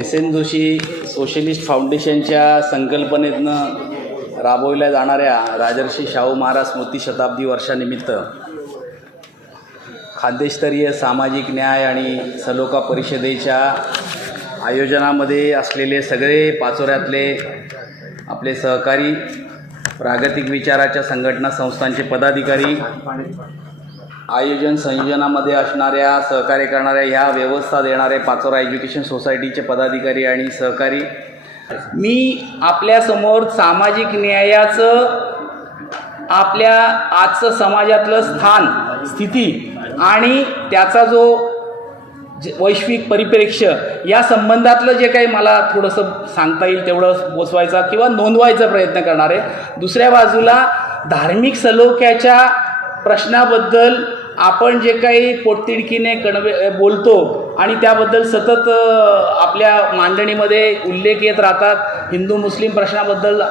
S N Joshi socialist फाउंडेशनच्या संकल्पनेतनं राबवल्या जाणाऱ्या राजर्षी शाहू महाराज स्मृती शताब्दी वर्षानिमित्त खाद्यस्तरीय सामाजिक न्याय आणि सलोखा परिषदेच्या आयोजनामध्ये असलेले सगळे पाचोऱ्यातले आपले सहकारी, प्रागतिक विचाराच्या संघटना संस्थांचे पदाधिकारी, आयोजन संयोजनामध्ये असणाऱ्या सहकार्य करणाऱ्या ह्या व्यवस्था देणारे पाचोरा एज्युकेशन सोसायटीचे पदाधिकारी आणि सहकारी, मी आपल्यासमोर सामाजिक न्यायाचं आपल्या आजचं समाजातलं स्थान, स्थिती आणि त्याचा जो वैश्विक परिप्रेक्ष्य या संबंधातलं जे काही मला थोडंसं सांगता येईल तेवढं पोचवायचा किंवा नोंदवायचा प्रयत्न करणार आहे. दुसऱ्या बाजूला धार्मिक सलोख्याच्या प्रश्नाबद्दल आपण जे काही पोटतिडकीने बोलतो आणि त्याबद्दल सतत आपल्या मांडणीमध्ये उल्लेख येत राहतात. हिंदू मुस्लिम प्रश्नाबद्दल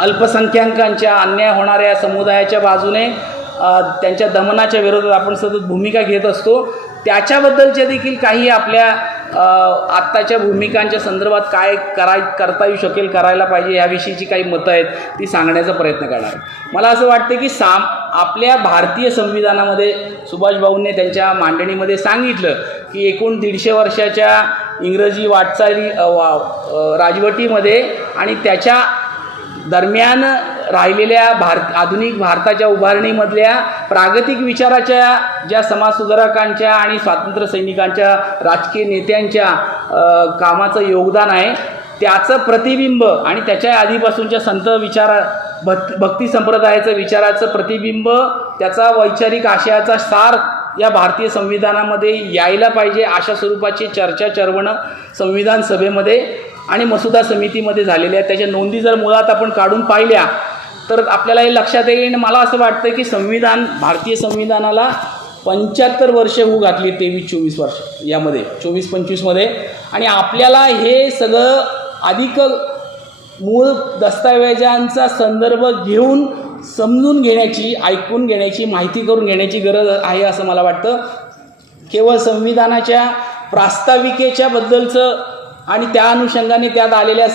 अल्पसंख्याकांच्या अन्याय होणाऱ्या समुदायाच्या बाजूने त्यांच्या दमनाच्या विरोधात आपण सतत भूमिका घेत असतो. त्याच्याबद्दलच्या देखील काही आपल्या आत्ताच्या भूमिकांच्या संदर्भात काय करता येऊ शकेल, करायला पाहिजे याविषयीची काही मतं आहेत ती सांगण्याचा प्रयत्न करणार आहे. मला असं वाटतं की आपल्या भारतीय संविधानामध्ये सुभाषभाऊंनी त्यांच्या मांडणीमध्ये सांगितलं की एकूण 150 वर्षाच्या इंग्रजी वाटचाली राजवटीमध्ये आणि त्याच्या दरम्यान राहिलेल्या आधुनिक भारताच्या उभारणीमधल्या प्रागतिक विचाराच्या ज्या समाजसुधारकांच्या आणि स्वातंत्र्य सैनिकांच्या, राजकीय नेत्यांच्या कामाचं योगदान आहे त्याचं प्रतिबिंब आणि त्याच्या आधीपासूनच्या संत भक्ती संप्रदायाचं विचाराचं प्रतिबिंब, त्याचा वैचारिक आशयाचा सार या भारतीय संविधानामध्ये यायला पाहिजे अशा स्वरूपाची चर्वणं संविधान सभेमध्ये आणि मसुदा समितीमध्ये झालेल्या आहेत. त्याच्या नोंदी जर मुळात आपण काढून पाहिल्या तर आपल्याला हे लक्षात येईल. मला असं वाटतं की भारतीय संविधानाला 75 वर्ष होऊ घातली, 23-24 वर्ष यामध्ये 24-25मध्ये, आणि आपल्याला हे सगळं अधिक मूळ दस्तऐवजांचा संदर्भ घेऊन समजून घेण्याची, ऐकून घेण्याची, माहिती करून घेण्याची गरज आहे असं मला वाटतं. केवळ संविधानाच्या प्रास्ताविकेच्या बद्दलचं आणि त्या अनुषंगाने त्यात आलेल्या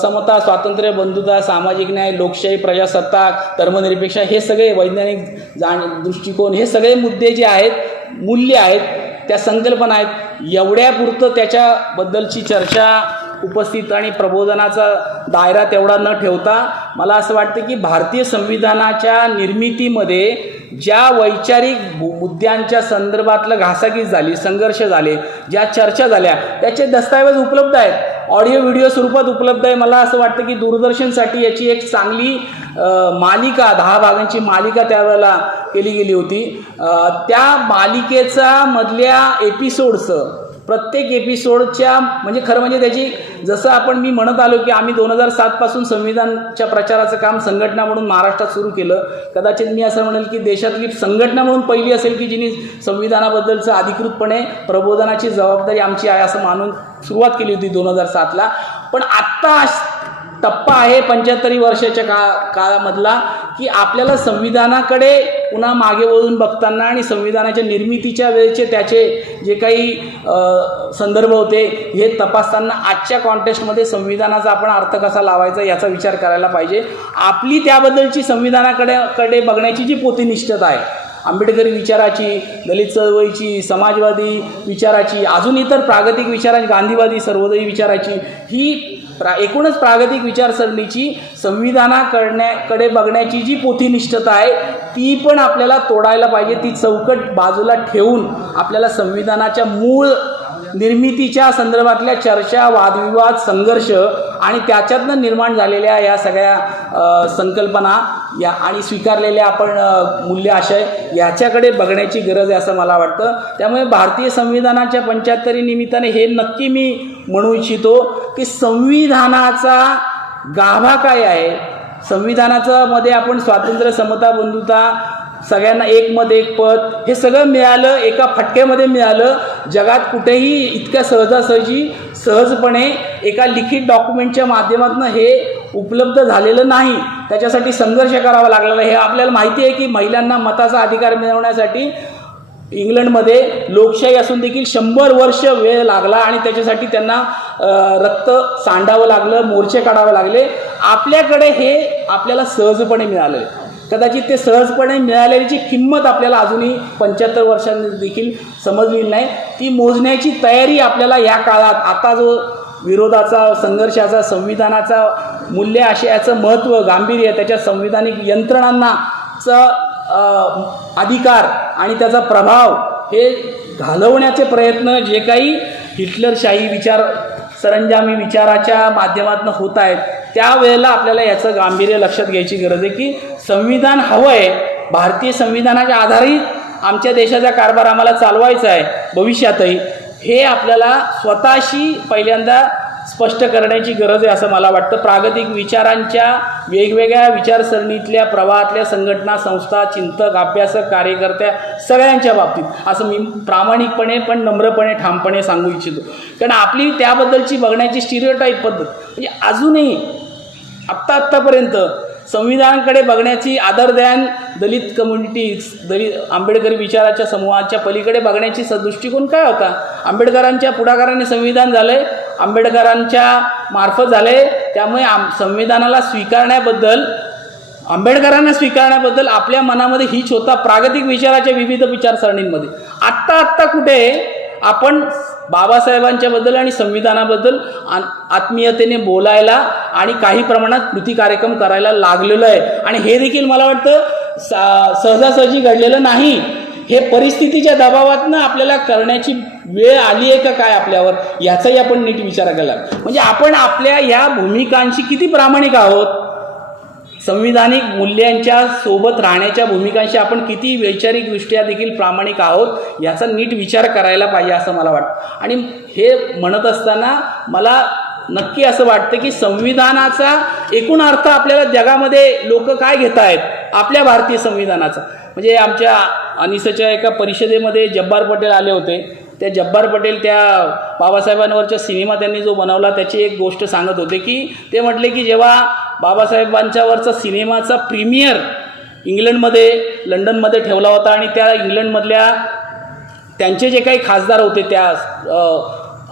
समता, स्वातंत्र्य, बंधुता, सामाजिक न्याय, लोकशाही, प्रजासत्ताक, धर्मनिरपेक्षा हे सगळे वैज्ञानिक दृष्टिकोन, हे सगळे मुद्दे जे आहेत, मूल्य आहेत, त्या संकल्पना आहेत, एवढ्यापुरतं त्याच्याबद्दलची चर्चा उपस्थित आणि प्रबोधनाचा दायरा तेवढा न ठेवता मला असं वाटतं की भारतीय संविधानाच्या निर्मितीमध्ये ज्या वैचारिक मुद्द्यांच्या संदर्भातलं घासाघीस झाली, संघर्ष झाले, ज्या चर्चा झाल्या त्याचे दस्तऐवज उपलब्ध आहेत, ऑडिओ व्हिडिओ स्वरूपात उपलब्ध आहे. मला असं वाटतं की दूरदर्शनसाठी याची एक चांगली मालिका, 10 भागांची मालिका त्यावेळेला केली गेली होती. त्या मालिकेचा मधल्या एपिसोड्सचं प्रत्येक एपिसोडच्या म्हणजे खरं म्हणजे त्याची, जसं मी म्हणत आलो की आम्ही 2007 पासून संविधानच्या प्रचाराचं काम संघटना म्हणून महाराष्ट्रात सुरू केलं. कदाचित मी असं म्हणेल की देशातली संघटना म्हणून पहिली असेल की जिने संविधानाबद्दलचं अधिकृतपणे प्रबोधनाची जबाबदारी आमची आहे असं मानून सुरुवात केली होती 2007ला. पण आत्ता टप्पा आहे 75 वर्षाच्या काळामधला की आपल्याला संविधानाकडे पुन्हा मागे वळून बघताना आणि संविधानाच्या निर्मितीच्या वेळेचे त्याचे जे काही संदर्भ होते हे तपासताना आजच्या कॉन्टेक्स्टमध्ये संविधानाचा आपण अर्थ कसा लावायचा याचा विचार करायला पाहिजे. आपली त्याबद्दलची संविधानाकडे बघण्याची जी पोतीनिष्ठता आहे, आंबेडकरी विचाराची, दलित चळवळीची, समाजवादी विचाराची, अजून इतर प्रागतिक विचारांची, गांधीवादी, सर्वोदयी विचाराची, ही एकूणच प्रागतिक विचारसरणीची संविधानाकडे बघण्याची जी पोथीनिष्ठता आहे ती पण आपल्याला तोडायला पाहिजे. ती चौकट बाजूला ठेवून आपल्याला संविधानाच्या मूळ निर्मितीच्या संदर्भातल्या चर्चा, वादविवाद, संघर्ष आणि त्याच्यातनं निर्माण झालेल्या या सगळ्या संकल्पना या आणि स्वीकारलेल्या आपण मूल्य, आशय याच्याकडे बघण्याची गरज आहे असं मला वाटतं. त्यामुळे भारतीय संविधानाच्या 75 निमित्ताने हे नक्की मी म्हणू इच्छितो की संविधानाचा गाभा काय आहे. संविधानाचं मध्ये आपण स्वातंत्र्य, समता, बंधुता, सगळ्यांना एक मत एक पद हे सगळं मिळालं, एका फटक्यामध्ये मिळालं. जगात कुठेही इतक्या सहजपणे एका लिखित डॉक्युमेंटच्या माध्यमातून हे उपलब्ध झालेलं नाही. त्याच्यासाठी संघर्ष करावा लागलेला हे आपल्याला माहिती आहे की महिलांना मताचा अधिकार मिळवण्यासाठी इंग्लंडमध्ये लोकशाही असून देखील 100 वर्ष वेळ लागला आणि त्याच्यासाठी त्यांना रक्त सांडावं लागलं, मोर्चे काढावे लागले. आपल्याकडे हे आपल्याला सहजपणे मिळालं. कदाचित ते सहजपणे मिळालेली किंमत आपल्याला अजूनही 75 वर्षांनी देखील समजली नाही. ती मोजण्याची तयारी आपल्याला या काळात, आता जो विरोधाचा, संघर्षाचा, संविधानाचा मूल्य आशयाचं महत्त्व, गांभीर्य, त्याच्या संविधानिक यंत्रणांनाचा अधिकार आणि त्याचा प्रभाव हे घालवण्याचे प्रयत्न जे काही हिटलरशाही विचार, सरंजामी विचाराच्या माध्यमातून होत आहेत, त्यावेळेला आपल्याला याचं गांभीर्य लक्षात घ्यायची गरज आहे की संविधान हवं आहे. भारतीय संविधानाच्या आधारित आमच्या देशाचा कारभार आम्हाला चालवायचा आहे भविष्यातही, हे आपल्याला स्वतःशी पहिल्यांदा स्पष्ट करण्याची गरज आहे असं मला वाटतं. प्रागतिक विचारांच्या वेगवेगळ्या विचारसरणीतल्या प्रवाहातल्या संघटना, संस्था, चिंतक, अभ्यासक, कार्यकर्त्या सगळ्यांच्या बाबतीत असं मी प्रामाणिकपणे पण नम्रपणे ठामपणे सांगू इच्छितो. कारण आपली त्याबद्दलची बघण्याची स्टिरियोटाईप पद्धत म्हणजे अजूनही आत्तापर्यंत संविधानाकडे बघण्याची, आदरध्यान दलित कम्युनिटीज, आंबेडकरी विचाराच्या समूहाच्या पलीकडे बघण्याची दृष्टिकोन काय होता? आंबेडकरांच्या पुढाकाराने संविधान झालं आहे, आंबेडकरांच्या मार्फत झालं आहे. त्यामुळे संविधानाला स्वीकारण्याबद्दल, आंबेडकरांना स्वीकारण्याबद्दल आपल्या मनामध्ये हीच होता प्रागतिक विचाराच्या विविध विचारसरणींमध्ये. आत्ता कुठे आपण बाबासाहेबांच्या बद्दल आणि संविधानाबद्दल आत्मीयतेने बोलायला आणि काही प्रमाणात कृती कार्यक्रम करायला लागलेलो आहे. आणि हे देखील मला वाटतं सहजासहजी घडलेलं नाही. हे परिस्थितीच्या दबावातनं आपल्याला करण्याची वेळ आली आहे का काय आपल्यावर, याचाही आपण नीट विचार केला. म्हणजे आपण आपल्या या भूमिकांशी किती प्रामाणिक आहोत, संविधानिक मूल्यांच्या सोबत राहण्याच्या भूमिकांशी आपण किती वैचारिकदृष्ट्या देखील प्रामाणिक आहोत, याचा नीट विचार करायला पाहिजे असं मला वाटतं. आणि हे म्हणत असताना मला नक्की असं वाटतं की संविधानाचा एकूण अर्थ आपल्याला जगामध्ये लोक काय घेत आहेत आपल्या भारतीय संविधानाचा. म्हणजे आमच्या अनिसच्या एका परिषदेमध्ये जब्बार पटेल आले होते. त्या जब्बार पटेल त्या बाबासाहेबांवरच्या सिनेमा त्यांनी जो बनवला त्याची एक गोष्ट सांगत होते की ते म्हटले की जेव्हा बाबासाहेबांच्यावरचा सिनेमाचा प्रीमियर इंग्लंडमध्ये, लंडनमध्ये ठेवला होता आणि त्या इंग्लंडमधल्या त्यांचे जे काही खासदार होते त्या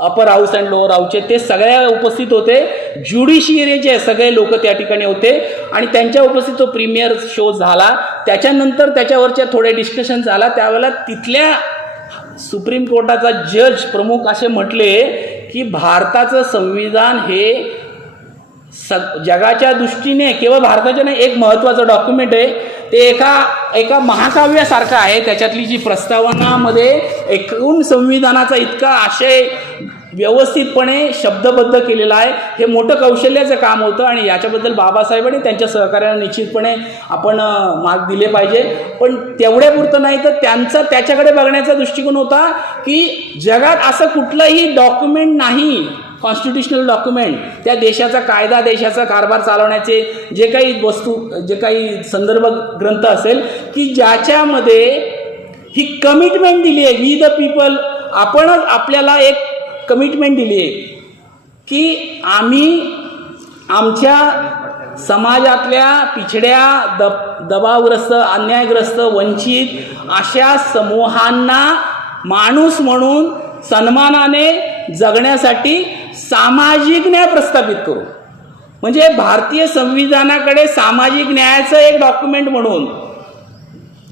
अपर हाऊस अँड लोअर हाऊसचे, ते सगळ्या उपस्थित होते. ज्युडिशियरीचे सगळे लोक त्या ठिकाणी होते आणि त्यांच्या उपस्थित तो प्रीमियर शो झाला. त्याच्यानंतर त्याच्यावरच्या थोडे डिस्कशन झाला. त्यावेळेला तिथल्या सुप्रीम कोर्टाचा जज प्रमुख असे म्हटले की भारताचं संविधान हे जगाच्या दृष्टीने केवळ भारताच्या नाही, एक महत्त्वाचं डॉक्युमेंट आहे. ते एका महाकाव्यासारखं आहे. त्याच्यातली जी प्रस्तावनामध्ये एकूण संविधानाचा इतका आशय व्यवस्थितपणे शब्दबद्ध केलेला आहे. हे मोठं कौशल्याचं काम होतं आणि याच्याबद्दल बाबासाहेबांनी त्यांच्या सहकार्याला निश्चितपणे आपण मार्क दिले पाहिजे. पण तेवढ्यापुरतं नाही तर त्यांचा त्याच्याकडे बघण्याचा दृष्टिकोन होता की जगात असं कुठलंही डॉक्युमेंट नाही, कॉन्स्टिट्युशनल डॉक्युमेंट, त्या देशाचा कायदा, देशाचा कारभार चालवण्याचे जे काही वस्तू, जे काही संदर्भ ग्रंथ असेल की ज्याच्यामध्ये ही कमिटमेंट दिली आहे, वी द पीपल, आपणच आपल्याला एक कमिटमेंट दिली आहे की आम्ही आमच्या समाजातल्या पिछड्या, दबावग्रस्त, अन्यायग्रस्त, वंचित अशा समूहांना माणूस म्हणून सन्मानाने जगण्यासाठी सामाजिक न्याय प्रस्थापित करू. म्हणजे भारतीय संविधानाकडे सामाजिक न्यायाचं एक डॉक्युमेंट म्हणून,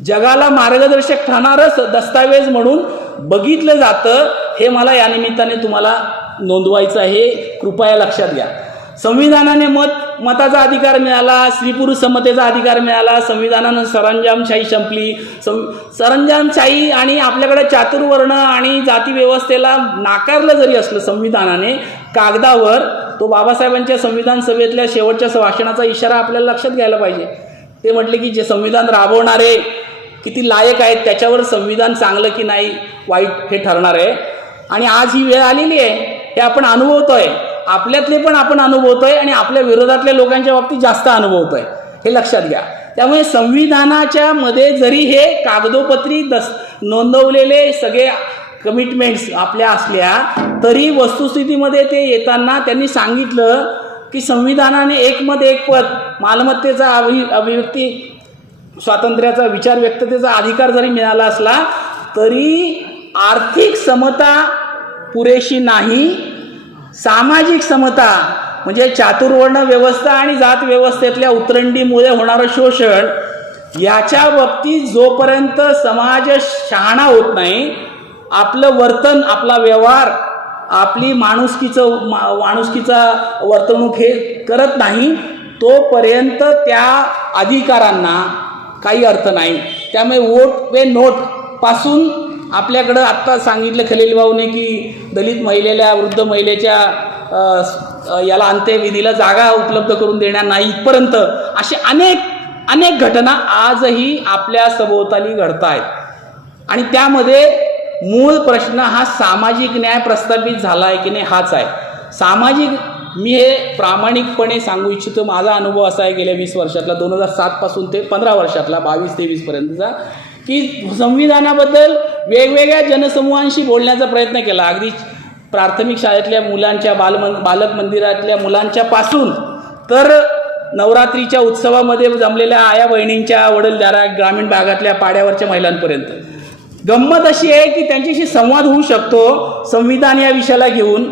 जगाला मार्गदर्शक ठरणारं दस्तावेज म्हणून बघितलं जातं. हे मला या निमित्ताने तुम्हाला नोंदवायचं आहे, कृपया लक्षात घ्या. संविधानाने मताचा अधिकार मिळाला, स्त्री पुरुष समतेचा अधिकार मिळाला, संविधानानं सरंजामशाही संपली. सरंजामशाही आणि आपल्याकडे चातुर्वर्ण आणि जातीव्यवस्थेला नाकारलं जरी असलं संविधानाने कागदावर, तो बाबासाहेबांच्या संविधान सभेतल्या शेवटच्या भाषणाचा इशारा आपल्याला लक्षात घ्यायला पाहिजे. ते म्हटले की जे संविधान राबवणारे किती लायक आहेत, त्याच्यावर संविधान चांगलं की नाही, वाईट हे ठरणार आहे. आणि आज ही वेळ आलेली आहे, हे आपण अनुभवतोय. आपल्यातले पण आपण अनुभवतोय आणि आपल्या विरोधातल्या लोकांच्या बाबतीत जास्त अनुभवतोय, हे लक्षात घ्या. त्यामुळे संविधानाच्या मध्ये जरी हे कागदोपत्री नोंदवलेले सगळे कमिटमेंट्स आपल्या असल्या तरी वस्तुस्थितीमध्ये ते येताना त्यांनी सांगितलं की संविधानाने एकमत एक पद, मालमत्तेचा अभिव्यक्ती स्वातंत्र्याचा, विचार व्यक्ततेचा अधिकार जरी मिळाला असला तरी आर्थिक समता पुरेशी नाही. सामाजिक समता म्हणजे चातुर्वर्ण व्यवस्था आणि जात व्यवस्थेतल्या उतरंडीमुळे होणारं शोषण, याच्या बाबतीत जोपर्यंत समाज शहाणा होत नाही, आपलं वर्तन, आपला व्यवहार, आपली माणुसकीचा वर्तणूक हे करत नाही, तोपर्यंत त्या अधिकारांना काही अर्थ नाही. त्यामुळे वोट पे नोट पासून आपल्याकडं आत्ता सांगितलं खलील भाऊने की दलित महिलेला, वृद्ध महिलेच्या याला अंत्यविधीला जागा उपलब्ध करून देणार नाही, इथपर्यंत असे अनेक घटना आजही आपल्या सभोवताली घडत आहेत. आणि त्यामध्ये मूळ प्रश्न हा सामाजिक न्याय प्रस्थापित झाला आहे की नाही हाच आहे. सामाजिक, मी हे प्रामाणिकपणे सांगू इच्छितो, माझा अनुभव असा आहे गेल्या 20 वर्षातला, 2007 पासून ते 15 वर्षातला 22-23 पर्यंतचा, की संविधानाबद्दल वेगवेगळ्या जनसमूहांशी बोलण्याचा प्रयत्न केला. अगदी प्राथमिक शाळेतल्या मुलांच्या, बालक मंदिरातल्या मुलांच्या पासून तर नवरात्रीच्या उत्सवामध्ये जमलेल्या आया बहिणींच्या, वडीलधारा, ग्रामीण भागातल्या पाड्यावरच्या महिलांपर्यंत. गंमत अशी आहे की त्यांच्याशी संवाद होऊ शकतो संविधान या विषयाला घेऊन,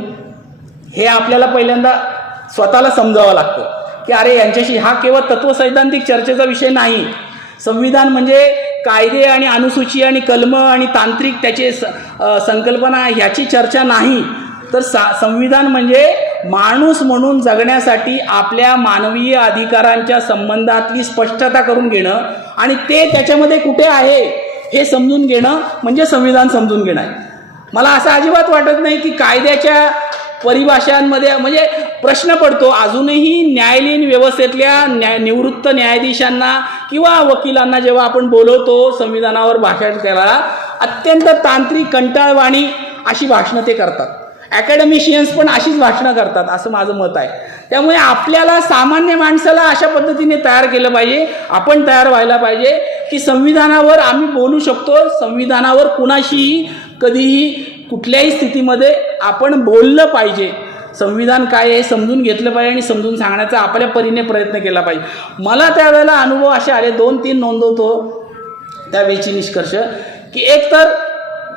हे आपल्याला पहिल्यांदा स्वतःला समजावं लागतं की अरे यांच्याशी हा केवळ तत्वसैद्धांतिक चर्चेचा विषय नाही. संविधान म्हणजे कायदे आणि अनुसूची आणि कलम आणि तांत्रिक त्याचे संकल्पना ह्याची चर्चा नाही, तर संविधान म्हणजे माणूस म्हणून जगण्यासाठी आपल्या मानवीय अधिकारांच्या संबंधातली स्पष्टता करून घेणं आणि ते त्याच्यामध्ये कुठे आहे हे समजून घेणं म्हणजे संविधान समजून घेणं आहे. मला असं अजिबात वाटत नाही की कायद्याच्या परिभाषांमध्ये म्हणजे प्रश्न पडतो. अजूनही न्यायालयीन व्यवस्थेतल्या निवृत्त न्यायाधीशांना किंवा वकिलांना जेव्हा आपण बोलवतो संविधानावर भाषण करायला, अत्यंत तांत्रिक, कंटाळवाणी अशी भाषणं ते करतात. ॲकॅडमिशियन्स पण अशीच भाषणं करतात, असं माझं मत आहे. त्यामुळे आपल्याला, सामान्य माणसाला अशा पद्धतीने तयार केलं पाहिजे, आपण तयार व्हायला पाहिजे की संविधानावर आम्ही बोलू शकतो. संविधानावर कुणाशीही कधीही कुठल्याही स्थितीमध्ये आपण बोललं पाहिजे. संविधान काय आहे समजून घेतलं पाहिजे आणि समजून सांगण्याचा आपल्या परीने प्रयत्न केला पाहिजे. मला त्यावेळेला अनुभव असे आले, 2-3 नोंदवतो त्यावेळेची निष्कर्ष, की एक तर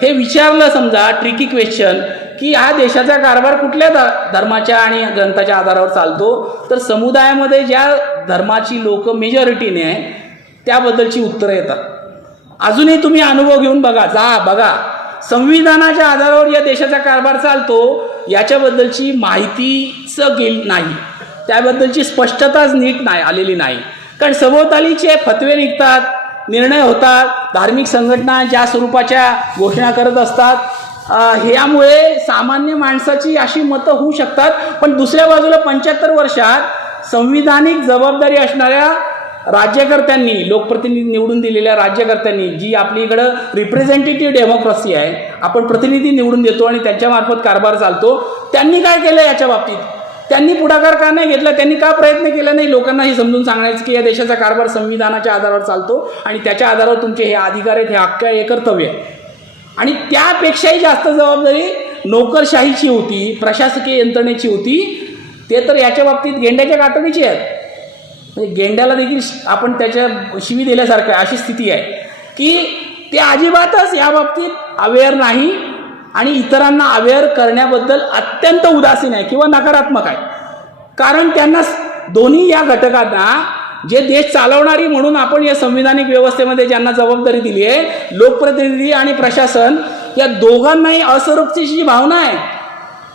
हे विचारलं समजा ट्रिकी क्वेश्चन की हा देशाचा कारभार कुठल्या धर्माच्या आणि ग्रंथाच्या आधारावर चालतो, तर समुदायामध्ये ज्या धर्माची लोक मेजॉरिटीने आहे त्याबद्दलची उत्तरं येतात. अजूनही तुम्ही अनुभव घेऊन बघा, बघा संविधानाच्या आधारावर या देशाचा कारभार चालतो याच्याबद्दलची माहितीच नाही, त्याबद्दलची स्पष्टताच नीट नाही आलेली नाही. कारण सभोवतालीचे फतवे निघतात, निर्णय होतात, धार्मिक संघटना ज्या स्वरूपाच्या घोषणा करत असतात, ह्यामुळे सामान्य माणसाची अशी मतं होऊ शकतात. पण दुसऱ्या बाजूला 75 वर्षात संविधानिक जबाबदारी असणाऱ्या राज्यकर्त्यांनी, लोकप्रतिनिधी निवडून दिलेल्या राज्यकर्त्यांनी, जी आपलीकडं रिप्रेझेंटेटिव्ह डेमोक्रेसी आहे, आपण प्रतिनिधी निवडून देतो आणि त्यांच्यामार्फत कारभार चालतो, त्यांनी काय केलं याच्या बाबतीत? त्यांनी पुढाकार का नाही घेतला? त्यांनी का प्रयत्न केला नाही लोकांना हे समजून सांगण्याचं की या देशाचा कारभार संविधानाच्या आधारावर चालतो आणि त्याच्या आधारावर तुमचे हे अधिकार आहेत, हे हक्क आहे, हे कर्तव्य आहे. आणि त्यापेक्षाही जास्त जबाबदारी नोकरशाहीची होती, प्रशासकीय यंत्रणेची होती. ते तर याच्या बाबतीत गेंड्याच्या कातडीची आहेत. म्हणजे गेंड्याला देखील आपण त्याच्या शिवी दिल्यासारखं आहे, अशी स्थिती आहे की ते अजिबातच या बाबतीत अवेअर नाही आणि इतरांना अवेअर करण्याबद्दल अत्यंत उदासीन आहे किंवा नकारात्मक आहे. कारण त्यांना दोन्ही या घटकांना, जे देश चालवणारी म्हणून आपण या संविधानिक व्यवस्थेमध्ये ज्यांना जबाबदारी दिली आहे, लोकप्रतिनिधी आणि प्रशासन, या दोघांनाही असुरक्षेची भावना आहे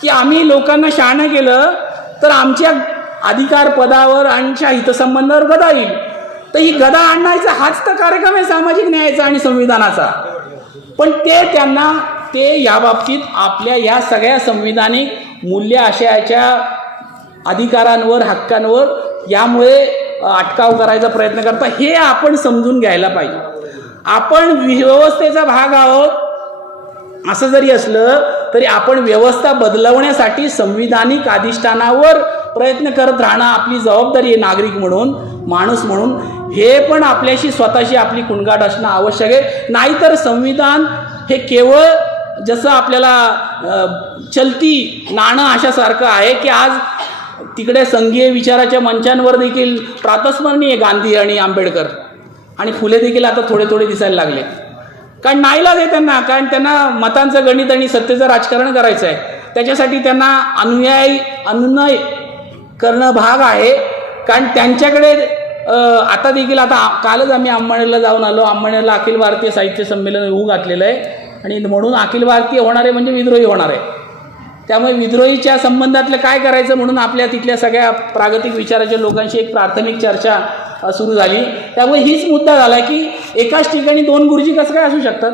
की आम्ही लोकांना शहाणं केलं तर आमच्या अधिकार पदावर आणि हितसंबंधावर गदा येईल. तर ही गदा आणण्याचा हाच तर कार्यक्रम आहे सामाजिक न्यायाचा आणि संविधानाचा. पण ते या बाबतीत आपल्या या सगळ्या संविधानिक मूल्य आशयाच्या अधिकारांवर, हक्कांवर यामुळे अटकाव करायचा प्रयत्न करतात. हे आपण समजून घ्यायला पाहिजे. आपण व्यवस्थेचा भाग आहोत असं जरी असलं तरी आपण व्यवस्था बदलवण्यासाठी संविधानिक अधिष्ठानावर प्रयत्न करत राहणं आपली जबाबदारी आहे, नागरिक म्हणून, माणूस म्हणून. हे पण आपल्याशी स्वतःशी आपली कुणगाट असणं आवश्यक आहे. नाहीतर संविधान हे केवळ जसं आपल्याला चलती नाणं अशासारखं आहे की आज तिकडे संघीय विचाराच्या मंचांवर देखील प्रातस्मरणीय गांधी आणि आंबेडकर आणि फुले देखील आता थोडे थोडे दिसायला लागले. कारण नाईलाज आहे त्यांना, कारण त्यांना मतांचं गणित आणि सत्तेचं राजकारण करायचं आहे. त्याच्यासाठी त्यांना अनुनय करणं भाग आहे. कारण त्यांच्याकडे आता देखील, आता कालच आम्ही अंमळनेरला जाऊन आलो. अंमळनेरला अखिल भारतीय साहित्य संमेलन होऊ घातलेलं आहे आणि म्हणून अखिल भारतीय होणारे म्हणजे विद्रोही होणार आहे. त्यामुळे विद्रोहीच्या संबंधातलं काय करायचं म्हणून आपल्या तिथल्या सगळ्या प्रागतिक विचाराच्या लोकांशी एक प्राथमिक चर्चा सुरू झाली. त्यामुळे हीच मुद्दा झाला की एकाच ठिकाणी दोन गुरुजी कसं काय असू शकतात,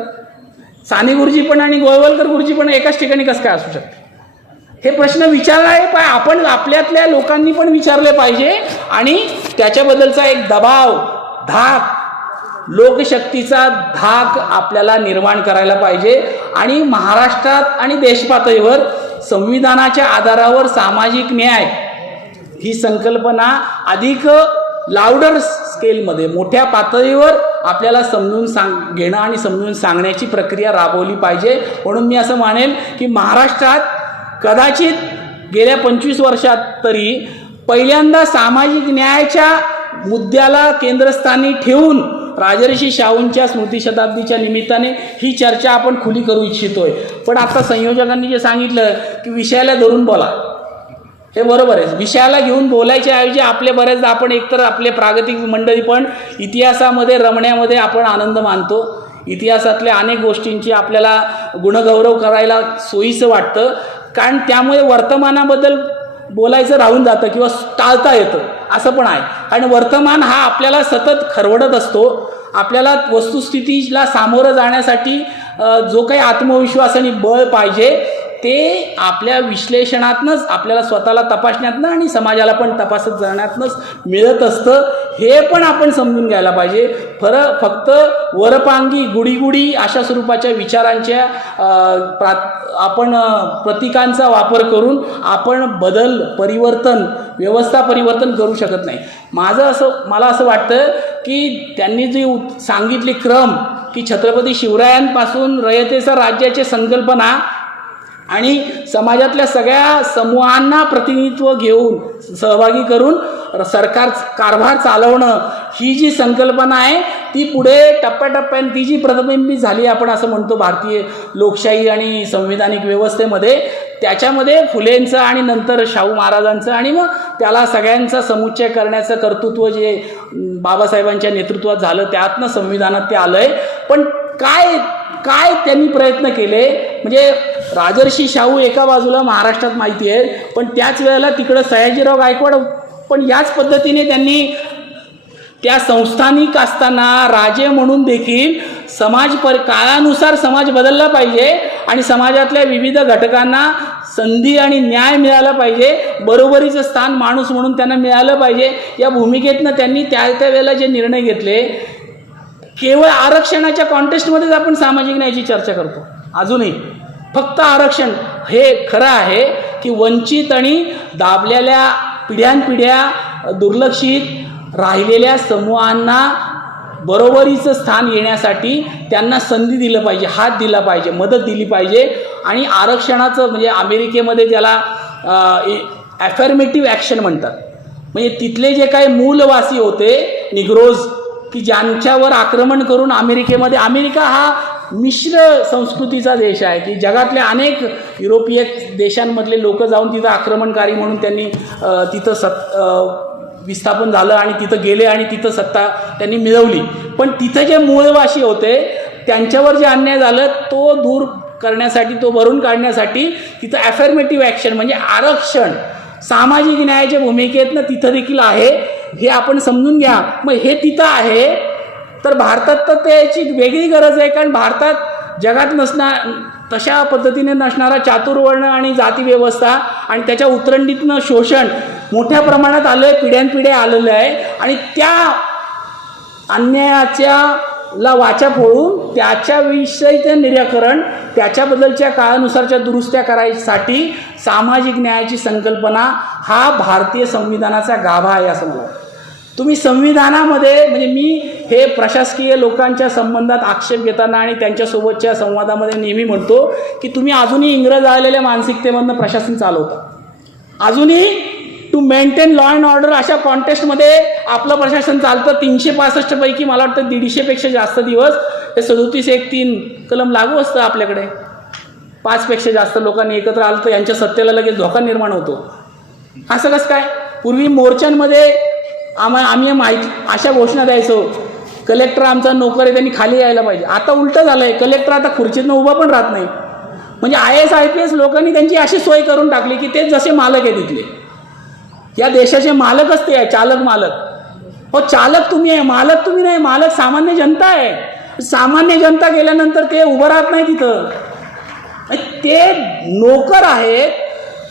साने गुरुजी पण आणि गोळवलकर गुरुजी पण एकाच ठिकाणी कसं काय असू शकतात, हे प्रश्न विचारले पाहिजे. आपण आपल्यातल्या लोकांनी पण विचारले पाहिजे आणि त्याच्याबद्दलचा एक दबाव, धाक, लोकशक्तीचा धाक आपल्याला निर्माण करायला पाहिजे. आणि महाराष्ट्रात आणि देशपातळीवर संविधानाच्या आधारावर सामाजिक न्याय ही संकल्पना अधिक लाऊडर स्केलमध्ये, मोठ्या पातळीवर आपल्याला समजून घेणं आणि समजून सांगण्याची प्रक्रिया राबवली पाहिजे. म्हणून मी असं मानेल की महाराष्ट्रात कदाचित गेल्या 25 वर्षात तरी पहिल्यांदा सामाजिक न्यायाच्या मुद्द्याला केंद्रस्थानी ठेवून राजर्षी शाहूंच्या स्मृतिशताब्दीच्या निमित्ताने ही चर्चा आपण खुली करू इच्छितोय. पण आता संयोजकांनी जे सांगितलं की विषयाला धरून बोला, हे बरोबर आहे. विषयाला घेऊन बोलायच्या ऐवजी आपले बरेचदा आपण एकतर आपले प्रागतिक मंडळी पण इतिहासामध्ये रमण्यामध्ये आपण आनंद मानतो. इतिहासातल्या अनेक गोष्टींची आपल्याला गुणगौरव करायला सोयीचं वाटतं, कारण त्यामुळे वर्तमानाबद्दल बोलायचं राहून जातं किंवा टाळता येतं, असं पण आहे. आणि वर्तमान हा आपल्याला सतत खरवडत असतो. आपल्याला वस्तुस्थितीला सामोरं जाण्यासाठी जो काही आत्मविश्वास आणि बळ पाहिजे ते आपल्या विश्लेषणातनंच, आपल्याला स्वतःला तपासण्यातनं आणि समाजाला पण तपासत जाण्यातनंच मिळत असतं. हे पण आपण समजून घ्यायला पाहिजे. फक्त वरपांगी गुढीगुढी अशा स्वरूपाच्या विचारांच्या आपण प्रतीकांचा वापर करून आपण बदल, परिवर्तन, व्यवस्था परिवर्तन करू शकत नाही. मला असं वाटतं की त्यांनी जी सांगितली क्रम की छत्रपती शिवरायांपासून रयतेचा राज्याची संकल्पना आणि समाजातल्या सगळ्या समूहांना प्रतिनिधित्व घेऊन, सहभागी करून सरकार कारभार चालवणं, ही जी संकल्पना आहे ती पुढे टप्प्याटप्प्याने ती जी प्रतिबिंबित झाली, आपण असं म्हणतो भारतीय लोकशाही आणि संविधानिक व्यवस्थेमध्ये, त्याच्यामध्ये फुलेंचं आणि नंतर शाहू महाराजांचं आणि मग त्याला सगळ्यांचा समुच्चय करण्याचं कर्तृत्व जे बाबासाहेबांच्या नेतृत्वात झालं, त्यातनं संविधानात ते आलं आहे. पण काय त्यांनी प्रयत्न केले, म्हणजे राजर्षी शाहू एका बाजूला महाराष्ट्रात माहिती आहे, पण त्याच वेळेला तिकडं सयाजीराव गायकवाड पण याच पद्धतीने त्यांनी त्या संस्थानिक असताना राजे म्हणून देखील काळानुसार समाज बदलला पाहिजे आणि समाजातल्या विविध घटकांना संधी आणि न्याय मिळाला पाहिजे, बरोबरीचं स्थान माणूस म्हणून त्यांना मिळालं पाहिजे. या भूमिकेतनं त्यांनी त्या वेळेला जे निर्णय घेतले, केवळ आरक्षणाच्या कॉन्टेस्टमध्येच आपण सामाजिक न्यायाची चर्चा करतो. अजूनही फक्त आरक्षण हे खरं आहे की वंचित आणि दाबलेल्या पिढ्यानपिढ्या दुर्लक्षित राहिलेल्या समूहांना बरोबरीचं स्थान येण्यासाठी त्यांना संधी दिलं पाहिजे, हात दिला पाहिजे, मदत दिली पाहिजे. आणि आरक्षणाचं म्हणजे अमेरिकेमध्ये ज्याला ॲफर्मेटिव्ह ॲक्शन म्हणतात, म्हणजे तिथले जे काही मूलवासी होते निग्रोज की ज्यांच्यावर आक्रमण करून अमेरिका हा मिश्र संस्कृतीचा देश आहे की जगातल्या अनेक युरोपीय देशांमधले लोक जाऊन तिथं आक्रमणकारी म्हणून त्यांनी तिथं विस्थापन झालं आणि तिथं गेले आणि तिथं सत्ता त्यांनी मिळवली. पण तिथं जे मूळवासी होते त्यांच्यावर जे अन्याय झालं तो दूर करण्यासाठी, तो भरून काढण्यासाठी तिथं ॲफर्मेटिव्ह ॲक्शन म्हणजे आरक्षण सामाजिक न्यायाच्या भूमिकेतनं तिथं देखील आहे, हे आपण समजून घ्या. मग हे तिथं आहे तर भारतात तर त्याची वेगळी गरज आहे, कारण भारतात जगात तशा पद्धतीने नसणारा चातुर्वर्ण आणि जाती व्यवस्था आणि त्याच्या उतरंडीतनं शोषण मोठ्या प्रमाणात आलं आहे, पिढ्यानपिढ्या आलेलं आहे. आणि त्या अन्यायाला वाचा फोडून त्याच्याविषयीचं निराकरण, त्याच्याबद्दलच्या काळानुसारच्या दुरुस्त्या करायसाठी सामाजिक न्यायाची संकल्पना हा भारतीय संविधानाचा गाभा आहे असं मला वाटतं. तुम्ही संविधानामध्ये, म्हणजे मी हे प्रशासकीय लोकांच्या संबंधात आक्षेप घेताना आणि त्यांच्यासोबतच्या संवादामध्ये नेहमी म्हणतो की तुम्ही अजूनही इंग्रज आलेल्या मानसिकतेमधनं प्रशासन चालवता. अजूनही to maintain law and order अशा कॉन्टेस्टमध्ये आपलं प्रशासन चालतं. 365 पैकी मला वाटतं 150पेक्षा जास्त दिवस हे 37(1)(3) कलम लागू असतं आपल्याकडे. 5पेक्षा जास्त लोकांनी एकत्र आलं तर यांच्या सत्तेला लगेच धोका निर्माण होतो. असं कसं काय? पूर्वी मोर्चांमध्ये आम्ही माहिती अशा घोषणा द्यायचो, कलेक्टर आमचा नोकर आहे, त्यांनी खाली यायला पाहिजे. आता उलटं झालं आहे, कलेक्टर आता खुर्चीतनं उभा पण राहत नाही. म्हणजे IAS IPS लोकांनी त्यांची अशी सोय करून टाकली की ते जसे मालक आहे तिथले. या देशाचे मालकच ते आहे, चालक मालक. हो, चालक तुम्ही आहे, मालक तुम्ही नाही. मालक सामान्य जनता आहे. सामान्य जनता गेल्यानंतर ते उभं राहत नाही तिथं. ते नोकर आहेत.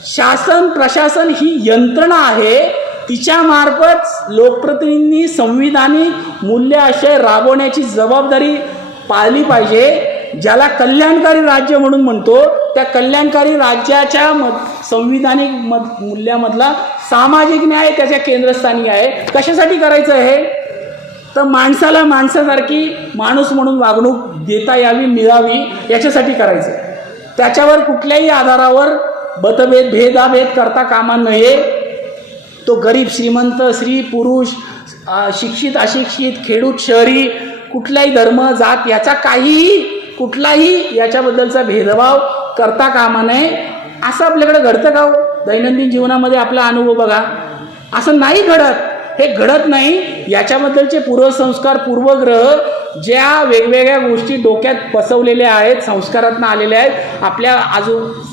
शासन प्रशासन ही यंत्रणा आहे, तिच्यामार्फत लोकप्रतिनिधींनी संविधानिक मूल्य आशय राबवण्याची जबाबदारी पाळली पाहिजे. ज्याला कल्याणकारी राज्य म्हणून म्हणतो, त्या कल्याणकारी राज्याच्या संविधानिक मूल्यामधला सामाजिक न्याय त्याच्या केंद्रस्थानी आहे. कशासाठी करायचं आहे? तर माणसाला माणसासारखी माणूस म्हणून वागणूक देता यावी, मिळावी, याच्यासाठी करायचं. त्याच्यावर कुठल्याही आधारावर मतभेद भेदाभेद करता कामा नये. तो गरीब श्रीमंत, स्त्री पुरुष, शिक्षित अशिक्षित, खेडूत शहरी, कुठलाही धर्म जात याचा कुठलाही याच्याबद्दलचा भेदभाव करता कामा नये. असं आपल्याकडे घडतं का? दैनंदिन जीवनामध्ये आपला अनुभव बघा. असं नाही घडत. हे घडत नाही. याच्याबद्दलचे पूर्वसंस्कार, पूर्वग्रह, ज्या वेगवेगळ्या गोष्टी डोक्यात बसवलेल्या आहेत, संस्कारातनं आलेल्या आहेत, आपल्या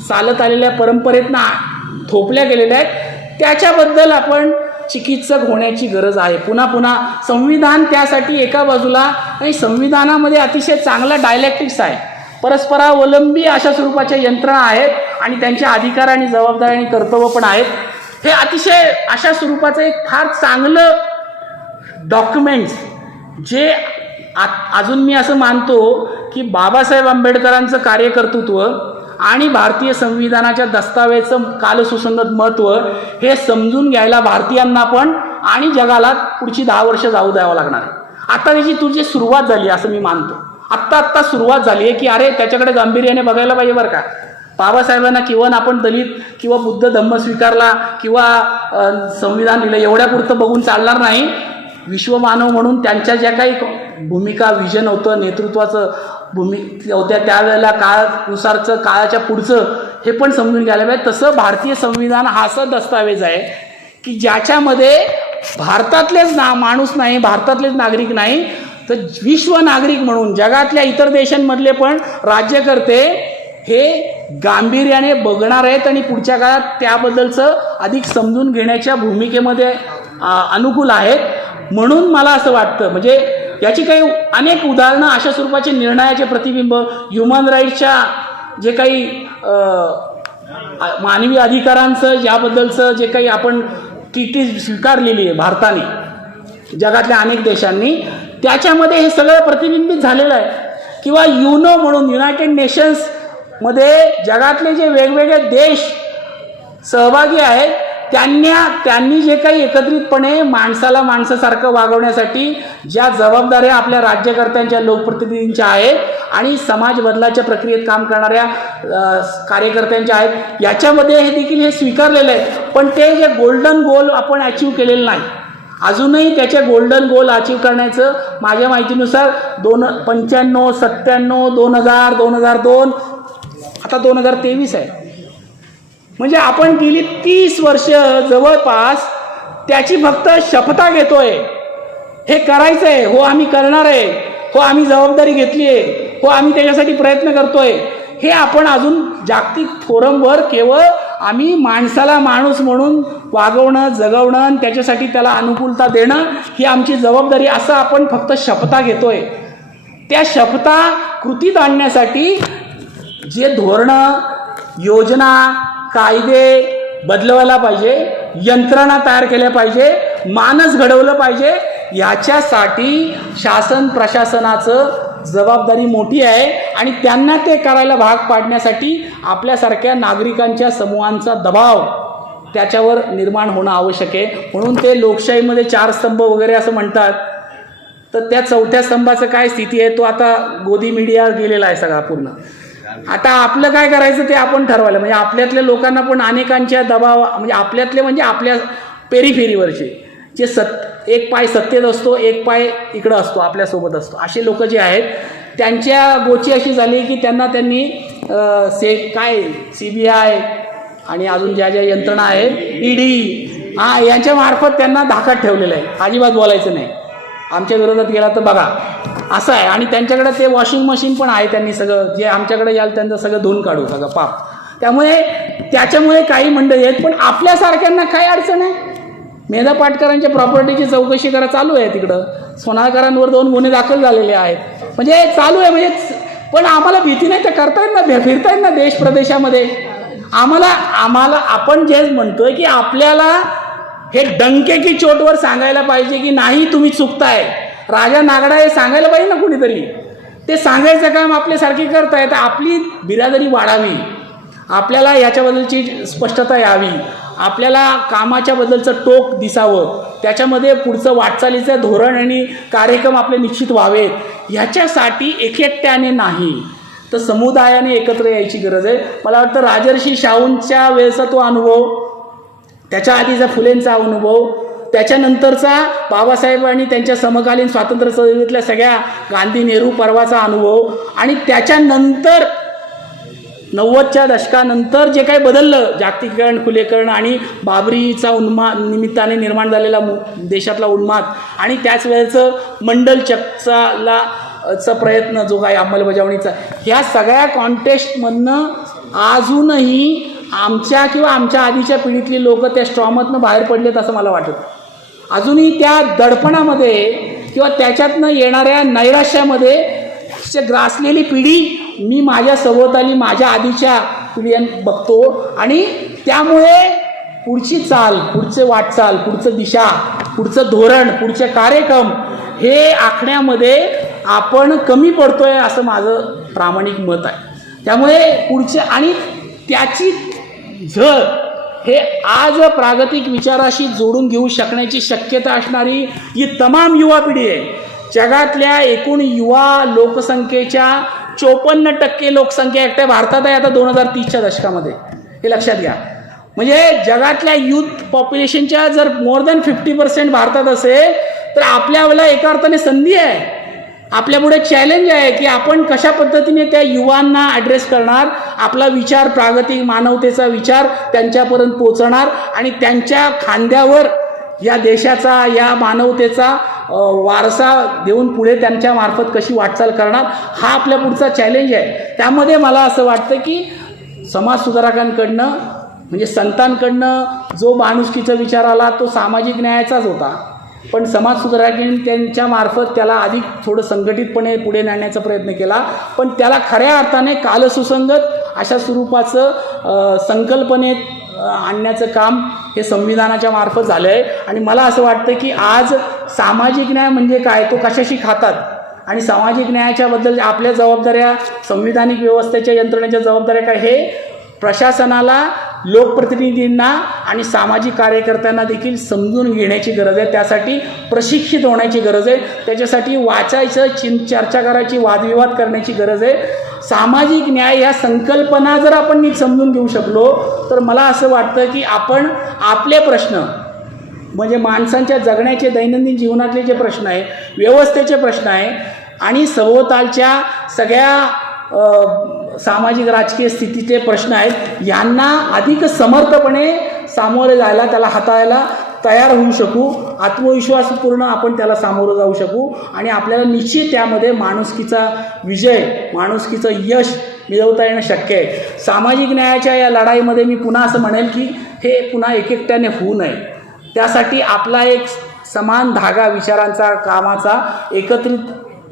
चालत आलेल्या परंपरेतनं थोपल्या गेलेल्या आहेत, त्याच्याबद्दल आपण चिकित्सक होण्याची गरज आहे. पुन्हा पुन्हा संविधान त्यासाठी एका बाजूला, आणि संविधानामध्ये अतिशय चांगला डायलेक्टिक्स आहे, परस्परावलंबी अशा स्वरूपाच्या यंत्रणा आहेत आणि त्यांचे अधिकार आणि जबाबदारी आणि कर्तव्य पण आहेत. हे अतिशय अशा स्वरूपाचं एक फार चांगलं डॉक्युमेंट्स, जे अजून मी असं मानतो की बाबासाहेब आंबेडकरांचं कार्यकर्तृत्व आणि भारतीय संविधानाच्या दस्तावेजचं कालसुसंगत महत्त्व हे समजून घ्यायला भारतीयांना पण आणि जगाला पुढची 10 वर्ष जाऊ द्यावं लागणार आहे. आता त्याची तुझी सुरुवात झाली असं मी मानतो. आत्ता सुरुवात झाली आहे की अरे त्याच्याकडे गांभीर्याने बघायला पाहिजे बरं का. बाबासाहेबांना किंवा आपण दलित किंवा बुद्ध धम्म स्वीकारला किंवा संविधान लिहिलं एवढ्यापुरतं बघून चालणार नाही. विश्वमानव म्हणून त्यांच्या ज्या काही भूमिका, विजन होतं, नेतृत्वाचं होत्या, त्यावेळेला काळानुसारचं, काळाच्या पुढचं हे पण समजून घ्यायला पाहिजे. तसं भारतीय संविधान हा असा दस्तावेज आहे की ज्याच्यामध्ये भारतातलेच माणूस नाही, भारतातलेच नागरिक नाही, तर विश्व नागरिक म्हणून जगातल्या इतर देशांमधले पण राज्यकर्ते हे गांभीर्याने बघणार आहेत आणि पुढच्या काळात त्याबद्दलचं अधिक समजून घेण्याच्या भूमिकेमध्ये अनुकूल आहेत. म्हणून मला असं वाटतं, म्हणजे याची काही अनेक उदाहरणं, अशा स्वरूपाचे निर्णयाचे प्रतिबिंब, ह्युमन राईट्सच्या जे काही मानवी अधिकारांचं याबद्दलचं जे काही आपण ट्रीटी स्वीकारलेली आहे भारताने जगातल्या अनेक देशांनी, त्याच्यामध्ये हे सगळं प्रतिबिंबित झालेलं आहे. किंवा युनो म्हणून युनायटेड नेशन्समध्ये जगातले जे वेगवेगळे देश सहभागी आहेत त्यांनी जे काही एकत्रितपणे माणसाला माणसासारखं वागवण्यासाठी ज्या जबाबदाऱ्या आपल्या राज्यकर्त्यांच्या, लोकप्रतिनिधींच्या आहेत आणि समाज बदलाच्या प्रक्रियेत काम करणाऱ्या कार्यकर्त्यांच्या आहेत, याच्यामध्ये हे देखील हे स्वीकारलेलं आहे. पण ते जे गोल्डन गोल आपण अचीव केलेलं नाही. अजूनही त्याचे गोल्डन गोल अचीव करण्याचं माझ्या माहितीनुसार 95, 97, 2000, 2002, आता 2023 आहे. म्हणजे आपण गेली 30 वर्ष जवळपास त्याची फक्त शपथा घेतोय. हे करायचं आहे, हो आम्ही करणार आहे, हो आम्ही जबाबदारी घेतली आहे, हो आम्ही त्याच्यासाठी प्रयत्न करतोय. हे आपण अजून जागतिक फोरमवर केवळ आम्ही माणसाला माणूस म्हणून वागवणं, जगवणं आणि त्याच्यासाठी त्याला अनुकूलता देणं ही आमची जबाबदारी, असं आपण फक्त शपथा घेतोय. त्या शपथा कृतीत आणण्यासाठी जे धोरणं, योजना, कायदे बदलवायला पाहिजे, यंत्रणा तयार केल्या पाहिजे, मानस घडवलं पाहिजे. याच्यासाठी शासन प्रशासनाचं जबाबदारी मोठी आहे आणि त्यांना ते करायला भाग पाडण्यासाठी आपल्यासारख्या नागरिकांच्या समूहांचा दबाव त्याच्यावर निर्माण होणं आवश्यक आहे. म्हणून ते लोकशाहीमध्ये 4 स्तंभ वगैरे असं म्हणतात. तर त्या 4थ्या स्तंभाचं काय स्थिती आहे, तो आता गोदी मीडिया गेलेला आहे सगळा पूर्ण. आता आपलं काय करायचं ते आपण ठरवायला, म्हणजे आपल्यातल्या लोकांना पण अनेकांच्या दबाव, म्हणजे आपल्यातले म्हणजे आपल्या पेरीफेरीवरचे जे एक पाय सत्तेत असतो, एक पाय इकडं असतो, आपल्यासोबत असतो, असे लोक जे आहेत त्यांच्या गोची अशी झाली की त्यांनी CBI आणि अजून ज्या ज्या यंत्रणा आहे ED यांच्यामार्फत त्यांना धाकात ठेवलेलं आहे. अजिबात बोलायचं नाही, आमच्या विरोधात गेला तर बघा असं आहे. आणि त्यांच्याकडे ते वॉशिंग मशीन पण आहे, त्यांनी सगळं जे आमच्याकडे याल त्यांचं सगळं धुवून काढू सगळं पाप. त्याच्यामुळे काही मंडळी आहेत, पण आपल्यासारख्यांना काय अडचण आहे? मेधा पाटकरांच्या प्रॉपर्टीची चौकशी करा चालू आहे, तिकडं सोनाळकरांवर 2 गुन्हे दाखल झालेले आहेत, म्हणजे चालू आहे. म्हणजे पण आम्हाला भीती नाही, तर करतायत ना, फिरतायत ना देश प्रदेशामध्ये. आम्हाला आपण जे म्हणतोय की आपल्याला हे डंके की चोटवर सांगायला पाहिजे की नाही तुम्ही चुकताय. राजा नागडा हे सांगायला पाहिजे ना कुणीतरी, ते सांगायचं काम आपल्यासारखी करतायत. आपली बिरादरी वाढावी, आपल्याला याच्याबद्दलची स्पष्टता यावी, आपल्याला कामाच्या बद्दलचं टोक दिसावं, त्याच्यामध्ये पुढचं वाटचालीचं धोरण आणि कार्यक्रम आपले निश्चित व्हावेत. ह्याच्यासाठी एकट्याने नाही तर समुदायाने एकत्र यायची गरज आहे. मला वाटतं राजर्षी शाहूंच्या वेळेचा तो अनुभव, त्याच्या आधीचा फुलेंचा अनुभव, त्याच्यानंतरचा बाबासाहेब आणि त्यांच्या समकालीन स्वातंत्र्य चळवळीतल्या सगळ्या गांधी नेहरू पर्वाचा अनुभव, आणि त्याच्यानंतर 90च्या दशकानंतर जे काही बदललं, जागतिकीकरण, खुलेकरण आणि बाबरीचा निमित्ताने निर्माण झालेला देशातला उन्माद, आणि त्याच वेळेचं मंडल चकचाचा प्रयत्न जो काही अंमलबजावणीचा, ह्या सगळ्या कॉन्टेक्स्टमधनं अजूनही आमच्या किंवा आमच्या आधीच्या पिढीतली लोक त्या स्ट्रॉमतनं बाहेर पडलेत असं मला वाटतं. अजूनही त्या दडपणामध्ये किंवा त्याच्यातनं येणाऱ्या नैराश्यामध्ये ग्रासलेली पिढी मी माझ्या सभोवताली माझ्या आधीच्या पिढ्यांना बघतो, आणि त्यामुळे पुढची चाल, पुढचे वाटचाल, पुढचं दिशा, पुढचं धोरण, पुढचे कार्यक्रम हे आखण्यामध्ये आपण कमी पडतोय असं माझं प्रामाणिक मत आहे. त्यामुळे पुढचे आणि त्याची झळ हे आज प्रागतिक विचाराशी जोडून घेऊ शकण्याची शक्यता असणारी ही तमाम युवा पिढी आहे. जगातल्या एकूण युवा लोकसंख्येच्या 54% लोकसंख्या एकट्या भारतात आहे आता 2030च्या दशकामध्ये, हे लक्षात घ्या. म्हणजे जगातल्या युथ पॉप्युलेशनच्या जर मोर दॅन 50% भारतात असेल तर आपल्याला एका अर्थाने संधी आहे, आपल्यापुढे चॅलेंज आहे की आपण कशा पद्धतीने त्या युवांना ॲड्रेस करणार, आपला विचार, प्रागतिक मानवतेचा विचार त्यांच्यापर्यंत पोचवणार, आणि त्यांच्या खांद्यावर या देशाचा, या मानवतेचा वारसा देऊन पुढे त्यांच्या मार्फत कशी वाटचाल करणार, हा आपल्या पुढचा चॅलेंज आहे. त्यामध्ये मला असं वाटतं की समाजसुधारकांकडनं, म्हणजे संतांकडनं जो माणुसकीचा विचार आला तो सामाजिक न्यायाचाच होता, पण समाजसुधारकांनी त्यांच्या मार्फत त्याला अधिक थोडं संघटितपणे पुढे नेण्याचा प्रयत्न केला, पण त्याला खऱ्या अर्थाने कालसुसंगत अशा स्वरूपाचं संकल्पनेत आणण्याचं काम हे संविधानाच्या मार्फत झालं आहे. आणि मला असं वाटतं की आज सामाजिक न्याय म्हणजे काय, तो कशाशी खातात, आणि सामाजिक न्यायाच्याबद्दल आपल्या जबाबदाऱ्या, संविधानिक व्यवस्थेच्या यंत्रणेच्या जबाबदाऱ्या काय, हे प्रशासनाला, लोकप्रतिनिधींना आणि सामाजिक कार्यकर्त्यांना देखील समजून घेण्याची गरज आहे. त्यासाठी प्रशिक्षित होण्याची गरज आहे, त्याच्यासाठी वाचायचं, चर्चा करायची, वादविवाद करण्याची गरज आहे. सामाजिक न्याय ह्या संकल्पना जर आपण नीट समजून घेऊ शकलो तर मला असं वाटतं की आपण आपले प्रश्न, म्हणजे माणसांच्या जगण्याचे, दैनंदिन जीवनातले जे प्रश्न आहे, व्यवस्थेचे प्रश्न आहे, आणि सभोवतालच्या सगळ्या सामाजिक राजकीय स्थितीचे प्रश्न आहेत, यांना अधिक समर्थपणे सामोरे जायला, त्याला हाताळायला तयार होऊ शकू, आत्मविश्वासपूर्ण आपण त्याला सामोरं जाऊ शकू, आणि आपल्याला निश्चित त्यामध्ये माणुसकीचा विजय, माणुसकीचं यश मिळवता येणं शक्य आहे. सामाजिक न्यायाच्या या लढाईमध्ये मी पुन्हा असं म्हणेल की हे पुन्हा एकट्याने होऊ नये. त्यासाठी आपला एक समान धागा विचारांचा, कामाचा एकत्रित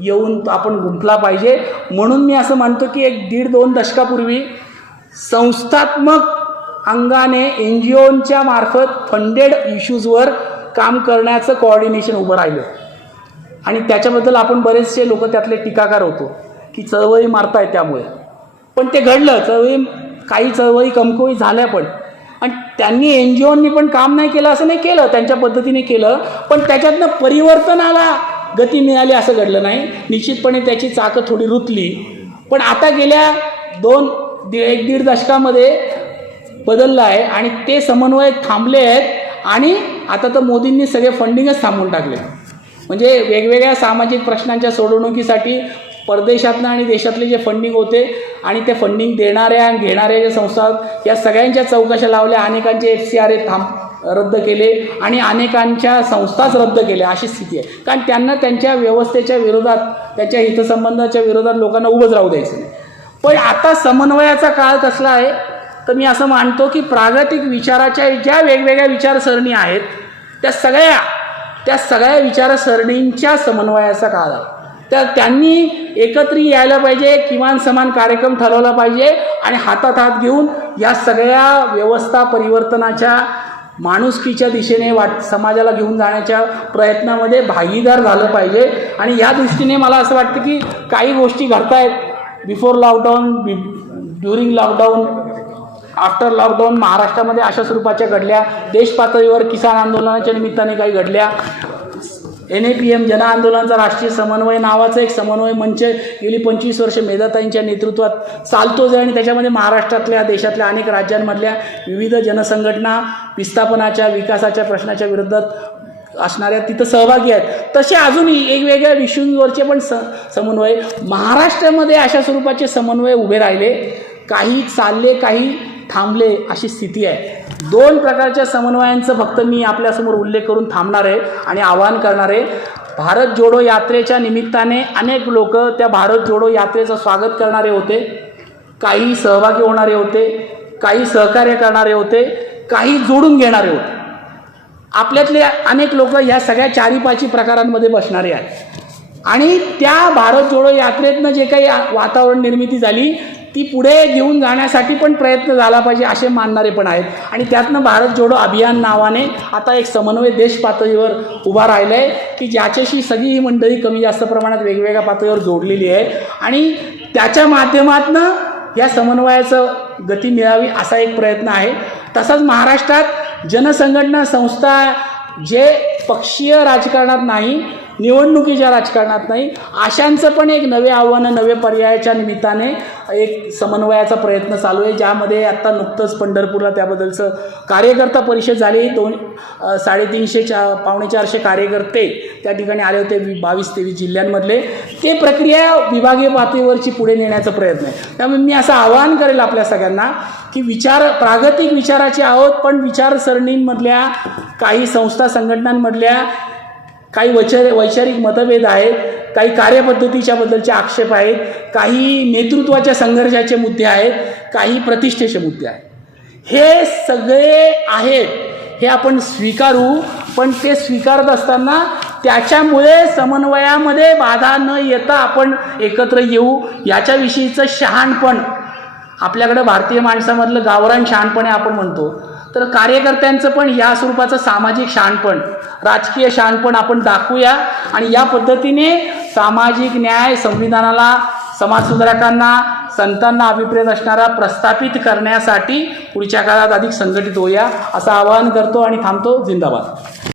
येऊन आपण गुंतला पाहिजे. म्हणून मी असं मानतो की 1-1.5-2 दशकापूर्वी संस्थात्मक अंगाने NGOच्या मार्फत फंडेड इश्यूजवर काम करण्याचं कोऑर्डिनेशन उभं राहिलं, आणि त्याच्याबद्दल आपण बरेचसे लोक त्यातले टीकाकार होतो की चळवळी मारताय त्यामुळे, पण ते घडलं. काही चळवळी कमकुवत झाल्या, पण आणि त्यांनी NGOनी पण काम नाही केलं असं नाही, केलं त्यांच्या पद्धतीने केलं, पण त्याच्यातनं परिवर्तनाला गती मिळाली असं घडलं नाही. निश्चितपणे त्याची चाकं थोडी रुतली, पण आता गेल्या 1-1.5 दशकामध्ये बदललं आहे, आणि ते समन्वय थांबले आहेत, आणि आता तर मोदींनी सगळे फंडिंगच थांबवून टाकले. म्हणजे वेगवेगळ्या सामाजिक प्रश्नांच्या सोडवणुकीसाठी परदेशातनं आणि देशातले जे फंडिंग होते आणि ते फंडिंग देणाऱ्या आणि घेणाऱ्या ज्या संस्था या सगळ्यांच्या चौकशा लावल्या, अनेकांचे FCRA रद्द केले आणि अनेकांच्या संस्थाच रद्द केल्या, अशी स्थिती आहे. कारण त्यांना त्यांच्या व्यवस्थेच्या विरोधात, त्यांच्या हितसंबंधाच्या विरोधात लोकांना उभंच राहू द्यायचं नाही. पण आता समन्वयाचा काळ कसला आहे, तर मी असं मानतो की प्रागतिक विचाराच्या ज्या वेगवेगळ्या विचारसरणी आहेत त्या सगळ्या विचारसरणींच्या समन्वयाचा काळ आहे. तर त्यांनी एकत्रित यायला पाहिजे, किमान समान कार्यक्रम ठरवला पाहिजे आणि हातात हात घेऊन या सगळ्या व्यवस्था परिवर्तनाच्या माणुसकीच्या दिशेने समाजाला घेऊन जाण्याच्या प्रयत्नामध्ये भागीदार झालं पाहिजे. आणि या दृष्टीने मला असं वाटतं की काही गोष्टी घडतायत before lockdown, during lockdown, after lockdown महाराष्ट्रामध्ये अशा स्वरूपाच्या घडल्या. देश पातळीवर किसान आंदोलनाच्या निमित्ताने काही घडल्या. NAPM जन आंदोलनाचा राष्ट्रीय समन्वय नावाचा एक समन्वय मंच गेली 25 वर्ष मेधाताईंच्या नेतृत्वात चालतोच आहे आणि त्याच्यामध्ये महाराष्ट्रातल्या, देशातल्या अनेक राज्यांमधल्या विविध जनसंघटना विस्थापनाच्या, विकासाच्या प्रश्नाच्या विरोधात असणाऱ्या तिथं सहभागी आहेत. तसे अजूनही वेगवेगळ्या विषयांवरचे पण समन्वय महाराष्ट्रामध्ये अशा स्वरूपाचे समन्वय उभे राहिले. काही चालले, काही थांबले, अशी स्थिती आहे. 2 प्रकारच्या समन्वयांचं फक्त मी आपल्यासमोर उल्लेख करून थांबणार आहे आणि आवाहन करणार आहे. भारत जोडो यात्रेच्या निमित्ताने अनेक लोक त्या भारत जोडो यात्रेचं स्वागत करणारे होते, काही सहभागी होणारे होते, काही सहकार्य करणारे होते, काही जोडून घेणारे होते. आपल्यातले अनेक लोक ह्या सगळ्या 4-5 प्रकारांमध्ये बसणारे आहेत आणि त्या भारत जोडो यात्रेतनं जे काही वातावरण निर्मिती झाली ती पुढे घेऊन जाण्यासाठी पण प्रयत्न झाला पाहिजे असे मानणारे पण आहेत. आणि त्यातनं भारत जोडो अभियान नावाने आता एक समन्वय देश पातळीवर उभा राहिला आहे की ज्याच्याशी सगळी ही मंडळी कमी जास्त प्रमाणात वेगवेगळ्या पातळीवर जोडलेली आहे आणि त्याच्या माध्यमातनं या समन्वयाचं गती मिळावी असा एक प्रयत्न आहे. तसाच महाराष्ट्रात जनसंघटना संस्था जे पक्षीय राजकारणात नाही, निवडणुकीच्या राजकारणात नाही, अशांचं पण एक नवे आव्हानं, नवे पर्यायाच्या निमित्ताने एक समन्वयाचा प्रयत्न चालू आहे. ज्यामध्ये आत्ता नुकतंच पंढरपूरला त्याबद्दलचं कार्यकर्ता परिषद झाली. 350-450 कार्यकर्ते त्या ठिकाणी आले होते 22-23 जिल्ह्यांमधले. ते प्रक्रिया विभागीय पातळीवरची पुढे नेण्याचा प्रयत्न आहे. त्यामुळे मी असं आवाहन करेल आपल्या सगळ्यांना की प्रागतिक विचाराचे आहोत, पण विचारसरणींमधल्या काही संस्था संघटनांमधल्या काही वैचारिक मतभेद आहेत, काही कार्यपद्धतीच्या बद्दलचे आक्षेप आहेत, काही नेतृत्वाच्या संघर्षाचे मुद्दे आहेत, काही प्रतिष्ठेचे मुद्दे आहेत. हे सगळे आहेत, हे आपण स्वीकारू. पण ते स्वीकारत असताना त्याच्यामुळे समन्वयामध्ये बाधा न येता आपण एकत्र येऊ. याच्याविषयीचं शहाणपण आपल्याकडं भारतीय माणसामधलं गावरान शहाणपणे आपण म्हणतो, तर कार्यकर्त्यांचं पण या स्वरूपाचं सामाजिक शहाणपण, राजकीय शहाणपण आपण दाखवूया आणि या पद्धतीने सामाजिक न्याय, संविधानाला, समाजसुधारकांना, संतांना अभिप्रेत असणारा प्रस्थापित करण्यासाठी पुढच्या काळात अधिक संघटित होऊया असं आवाहन करतो आणि थांबतो. जिंदाबाद.